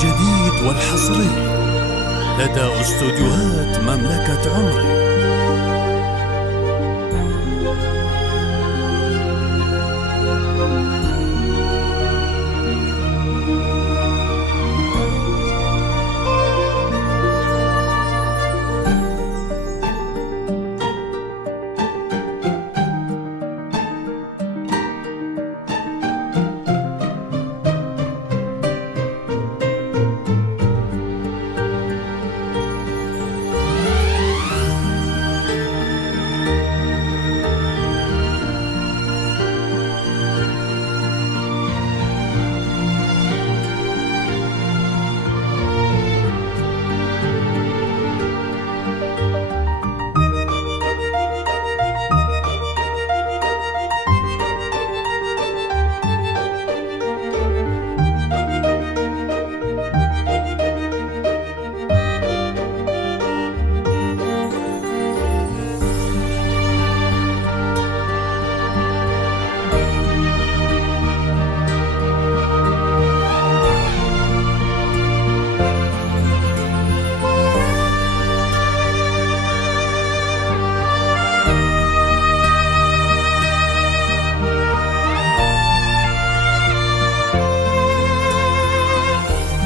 الجديد والحصري لدى استوديوهات مملكة عمري.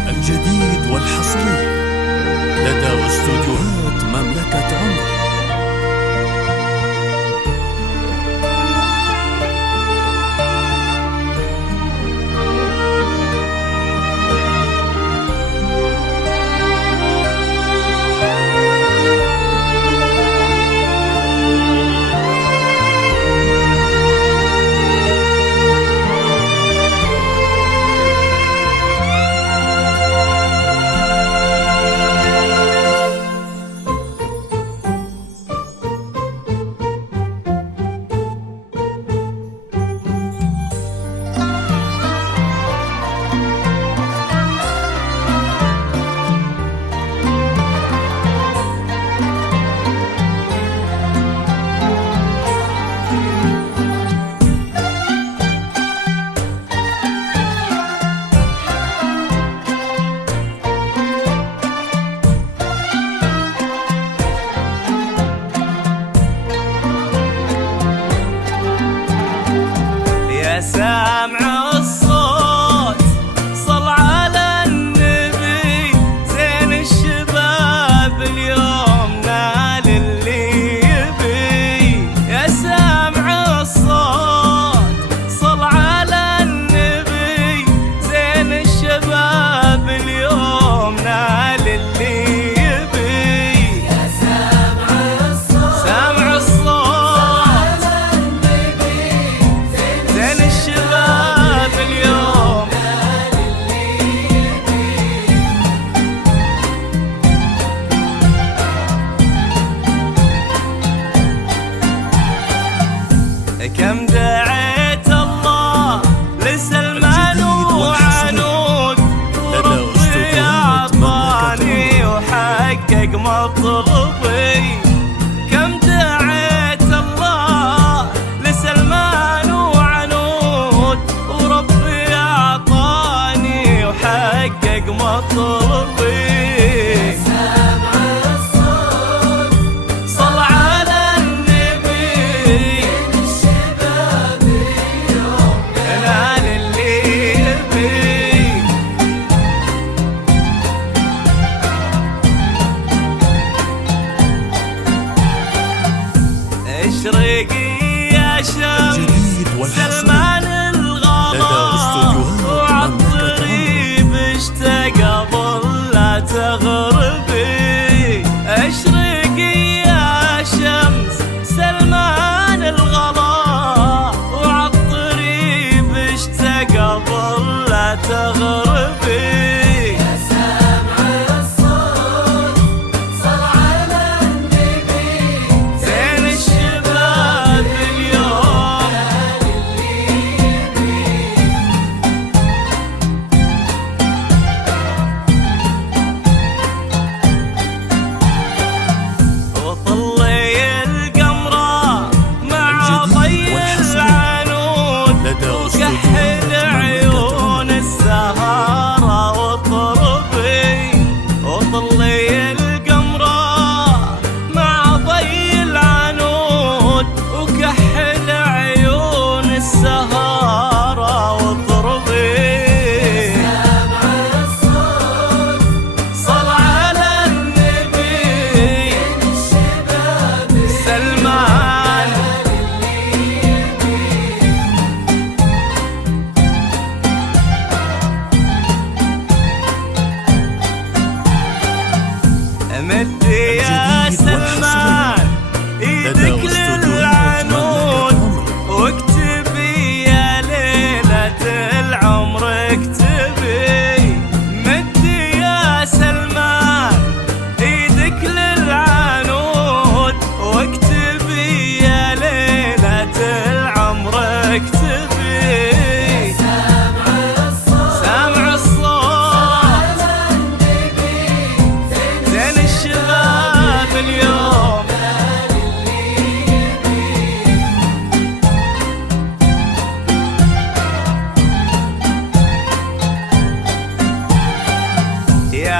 الجديد والحصري لدى استوديوهات مملكة عمري. سامع الصوت صل على النبي، زين الشباب اليوم نال اللي يبي. يا سامع الصوت صل على النبي، زين الشباب اليوم نال اللي يبي. يا سامع الصوت سامع الصوت الشباب اليوم كم دعيت الله لسلمان وعنود، وربي أعطاني وحقق مطلبي. كم دعيت الله لسلمان وعنود، وربي أعطاني وحقق مطلبي. اشرقي يا شمس سلمان الغلا، وعالطريب اشتاق ظل تغربي. اشرقي يا شمس سلمان الغلا، وعالطريب اشتاق ظل تغربي.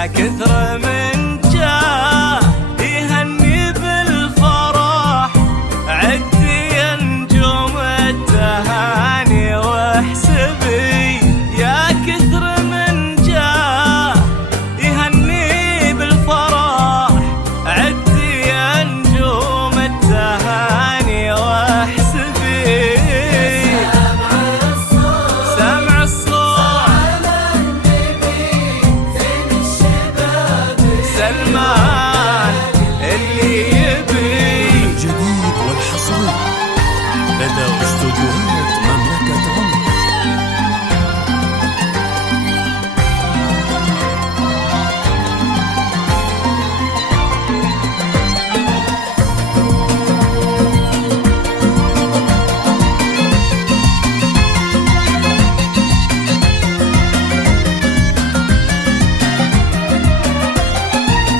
يا كثر من جاه يهني بالفرح عدي يا نجوم التهاني واحسبي يا كثر من جاه يهني بالفرح عدي يا نجوم التهاني واحسبي سمع الصوت سلمان اللي يبي الجديد والحصري لدى استوديوهات مملكة عمر.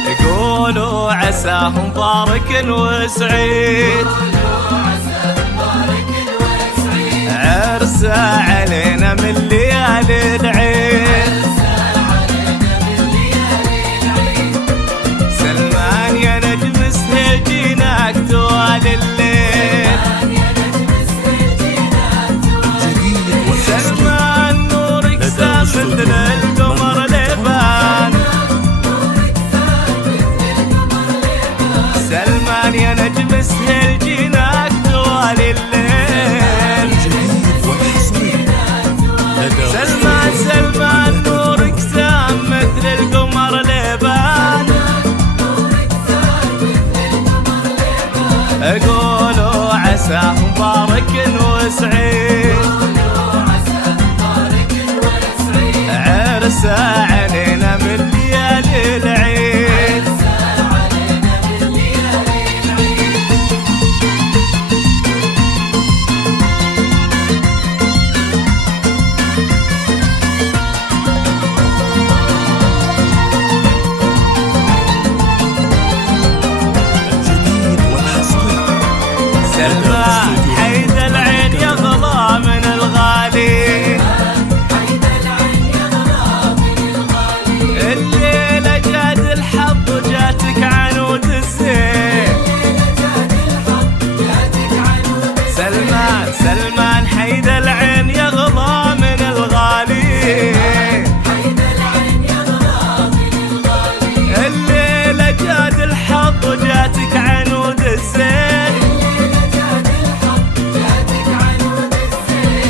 يقولوا عساه مبارك وسعيد عرسه علينا من ليالي العيد سلمان يا نجم سهل جيناك طوال الليل الجديد والحصري سلمان نورك سام مثل القمر ليبان سلمان يا نجم سهل جيناك طوال الليل الجديد والحصري لدى سلمان نورك سام مثل القمر ليبان اقولوا عساه مبارك وسعيد عرسه علينا من ليالي العيد الجديد والحصري سلمان حيد العين يغلى من الغالي الليلة جاد الحظ وجاتك عنود الزين سلمان حيد العين يغلى من الغالي الليلة جاد الحظ وجاتك عنود الزين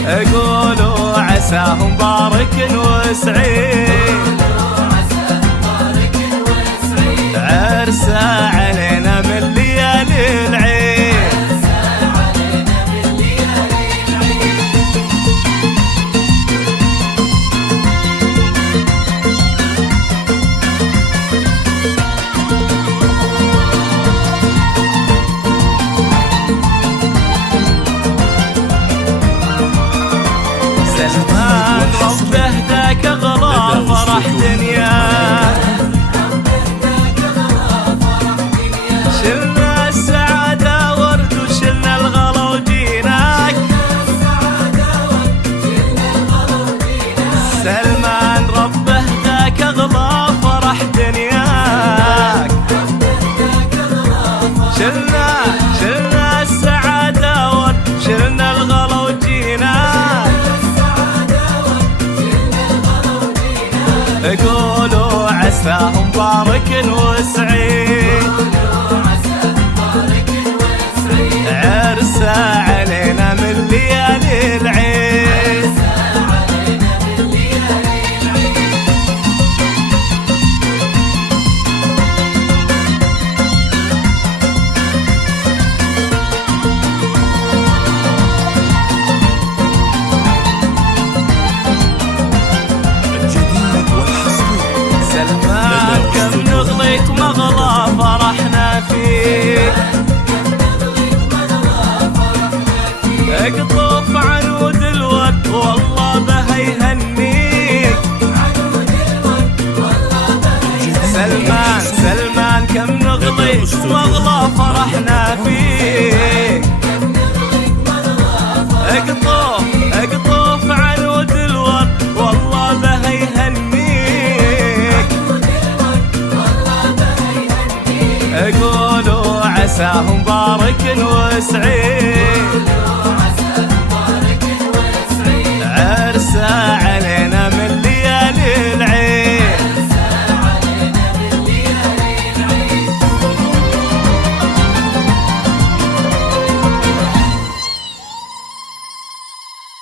اقولوا عساه مبارك وسعيد عرسه علينا من ليالي العيد سلمان ربه ذاك اغلى فرح دنيا شلنا السعادة ورد وشلنا الغلا وجيناك سلمان ربه ذاك اغلى فرح دنياك شلنا السعادة ورد شلنا الغلا وجيناك يقولوا عساه مبارك وسعيد عرسه علينا من ليالي العيد الجديد والحصري سلمان كم نغلق مغلى فرحنا فيك اقطف عنود الورد والله به يهنيك سلمان كم نغلق مغلى فرحنا فيك اقطف عنود الورد والله به يهنيك عساه مبارك وسعيد